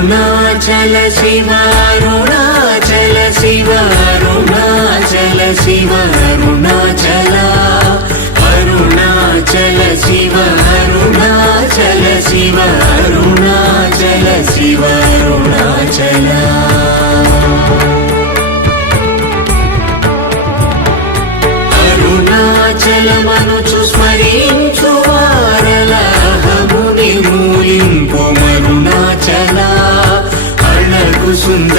Arunachal Shiva Arunachal Shiva Arunachal Shiva Arunachal Arunachal Shiva Arunachal Shiva Arunachal Shiva Arunachal అరుణాచలమనుచు స్మరించు వారలహము నిర్మూలింపు మరుణాచల Azhagu Sundara